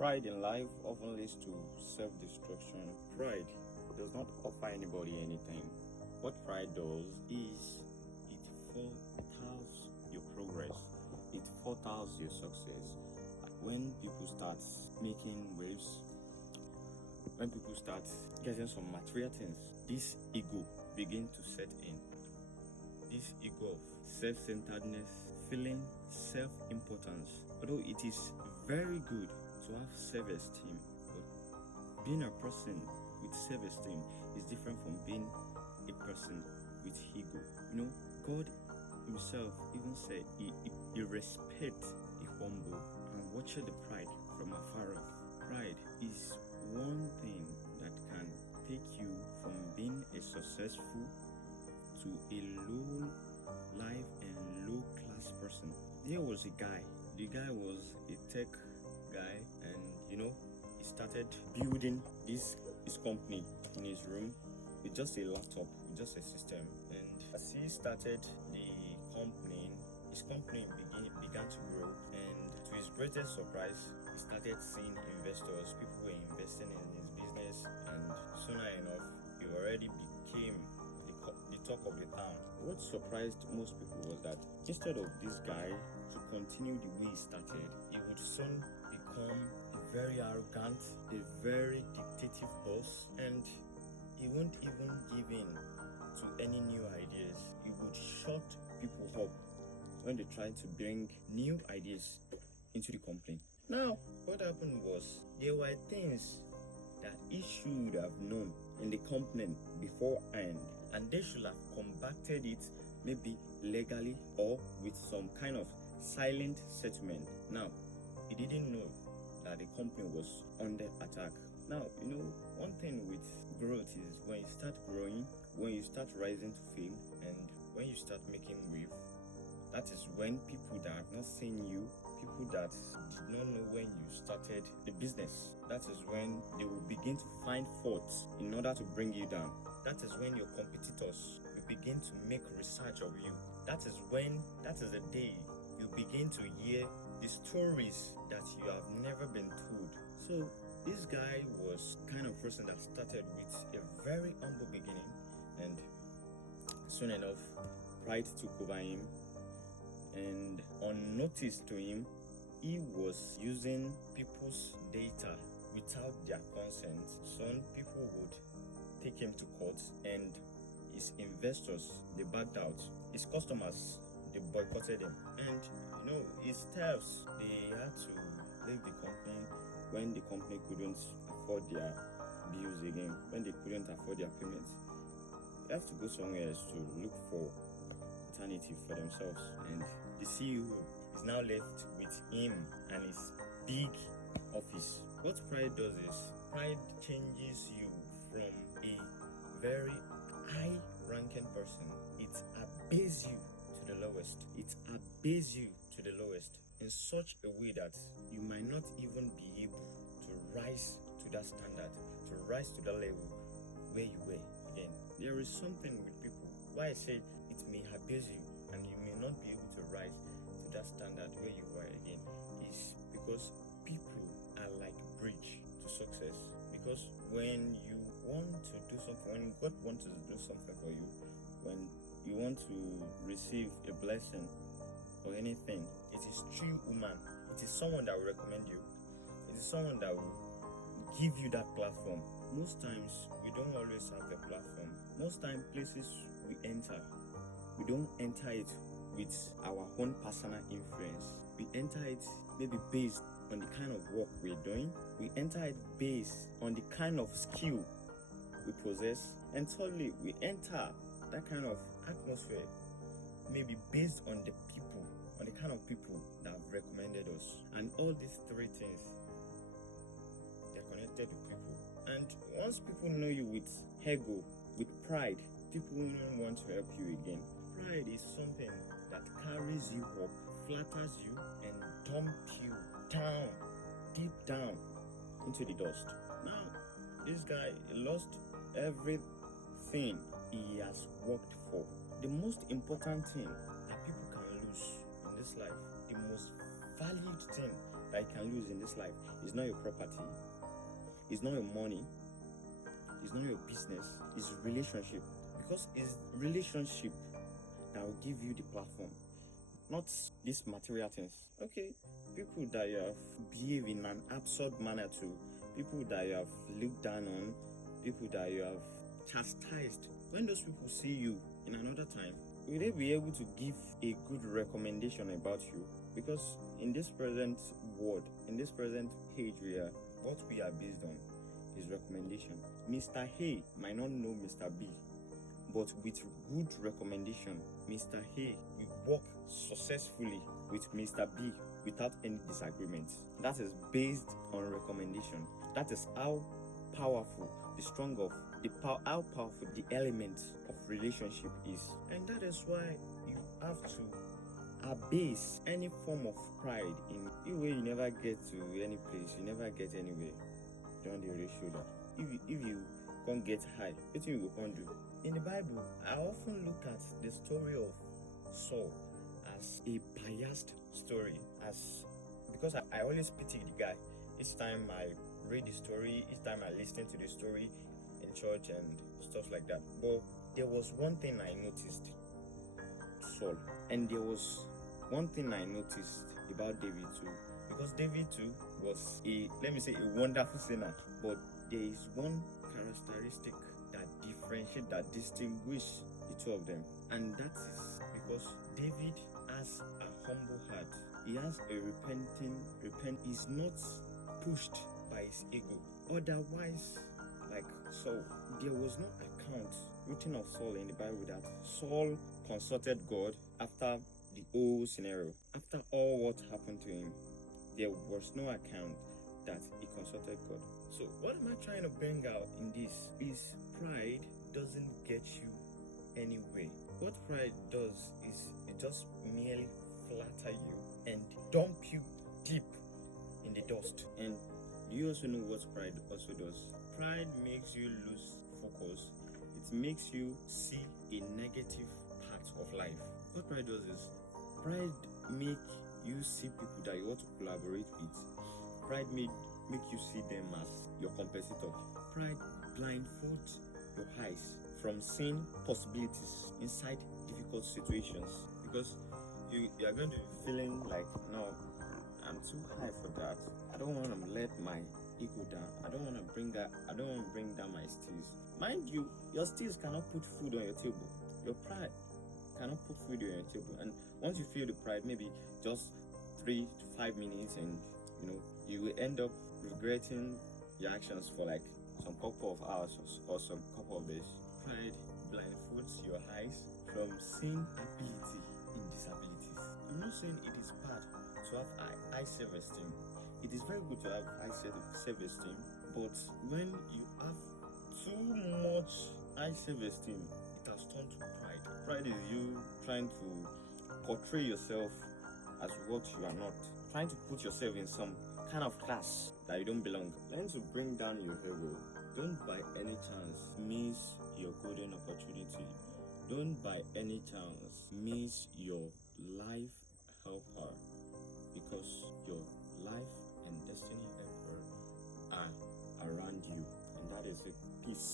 Pride in life often leads to self-destruction. Pride does not offer anybody anything. What pride does is it thwarts your progress. It thwarts your success. When people start making waves, when people start getting some material things, this ego begin to set in. This ego of self-centeredness, feeling self-importance. Although it is very good to have self-esteem, but being a person with self-esteem is different from being a person with ego. God himself even said he respects the humble and watches the pride from afar off. Pride is one thing that can take you from being a successful to a low life and low class person. There was a guy. The guy was a tech guy, and he started building his company in his room with just a laptop, with just a system. And as he started the company, his company began to grow, and to his greatest surprise, he started seeing investors. People were investing in his business, and sooner enough, he already became the talk of the town. What surprised most people was that instead of this guy to continue the way he started, he would soon become a very arrogant, a very dictative boss, and he won't even give in to any new ideas. He would shut people up when they tried to bring new ideas into the company. Now, what happened was there were things that he should have known in the company beforehand, and they should have combated it maybe legally or with some kind of silent settlement. Now, he didn't know that the company was under attack. Now, one thing with growth is when you start growing, when you start rising to fame, and when you start making wave, that is when people that have not seen you, people that did not know when you started the business, that is when they will begin to find faults in order to bring you down. That is when your competitors will begin to make research of you. That is the day you begin to hear the stories that you have never been told. So this guy was kind of person that started with a very humble beginning, and soon enough, pride took over him, and unnoticed to him, he was using people's data without their consent. Some people would take him to court, and his investors, they backed out. His customers, they boycotted him, and his staffs, they had to leave the company when the company couldn't afford their bills again, when they couldn't afford their payments. They have to go somewhere else to look for alternative for themselves, and the CEO is now left with him and his big office. What pride does is pride changes you from a very high-ranking person. It abases you to the lowest. It abases you to the lowest in such a way that you might not even be able to rise to that standard, to rise to that level where you were again. There is something with people. Why I say it may abase you and you may not be able to rise to that standard where you were again is because people are like a bridge to success. Because when you want to do something, when God wants to do something for you, when you want to receive a blessing or anything, it is through woman. It is someone that will recommend you. It is someone that will give you that platform. Most times, we don't always have a platform. Most times, places we enter, we don't enter it with our own personal influence. We enter it maybe based on the kind of work we're doing. We enter it based on the kind of skill we possess. And thirdly, we enter that kind of atmosphere maybe based on the people, on the kind of people that have recommended us. And all these three things, they're connected to people. And once people know you with ego, with pride, people won't want to help you again. Pride is something that carries you up, flatters you, and dumps you down, deep down into the dust. Now, this guy lost everything he has worked for. The most important thing that people can lose in this life, the most valued thing that you can lose in this life is not your property, it's not your money, it's not your business, it's relationship. Because it's relationship that will give you the platform, not these material things. Okay, people that you have behaved in an absurd manner to, people that you have looked down on, people that you have chastised, when those people see you in another time, will they be able to give a good recommendation about you? Because in this present world, in this present age what we are based on is recommendation. Mr. A might not know Mr. B, but with good recommendation, Mr. A will work successfully with Mr. B without any disagreement. That is based on recommendation. That is how powerful the strong of how powerful the element of relationship is. And that is why you have to abase any form of pride in you. Way you never get to any place, you never get anywhere. Don't really show that. If you can't get high, what you will do? In the Bible, I often look at the story of Saul as a biased story, because I always pity the guy. Each time I read the story, each time I listen to the story in church and stuff like that. But there was one thing I noticed, Saul, and there was one thing I noticed about David too, because David too was a wonderful sinner. But there is one characteristic that distinguish the two of them, and that is because David has a humble heart. He has a he's not pushed by his ego. Otherwise, like Saul, there was no account written of Saul in the Bible that Saul consulted God after the whole scenario. After all what happened to him, there was no account that he consulted God. So what am I trying to bring out in this is pride doesn't get you anywhere. What pride does is it just merely flatter you and dump you deep in the dust. And you also know what pride also does. Pride makes you lose focus. It makes you see a negative part of life. What pride does is pride make you see people that you want to collaborate with. Pride make you see them as your competitor. Pride blindfolds your eyes from seeing possibilities inside difficult situations, because you are going to be feeling like, no, I'm too high for that. I don't want to let my ego down. I don't want to bring down my steals. Mind you, your steals cannot put food on your table. Your pride cannot put food on your table. And once you feel the pride, maybe just 3 to 5 minutes, and you will end up regretting your actions for like some couple of hours or some couple of days. Pride blindfolds your eyes from seeing ability in disabilities. I'm not saying it is bad to have high self-esteem. It is very good to have high self-esteem, but when you have too much high self-esteem, it has turned to pride. Pride is you trying to portray yourself as what you are not, trying to put yourself in some kind of class that you don't belong. Learn to bring down your ego. Don't by any chance miss your golden opportunity. Don't by any chance miss your life helper, because your life and destiny helper are around you, and that is it. Peace.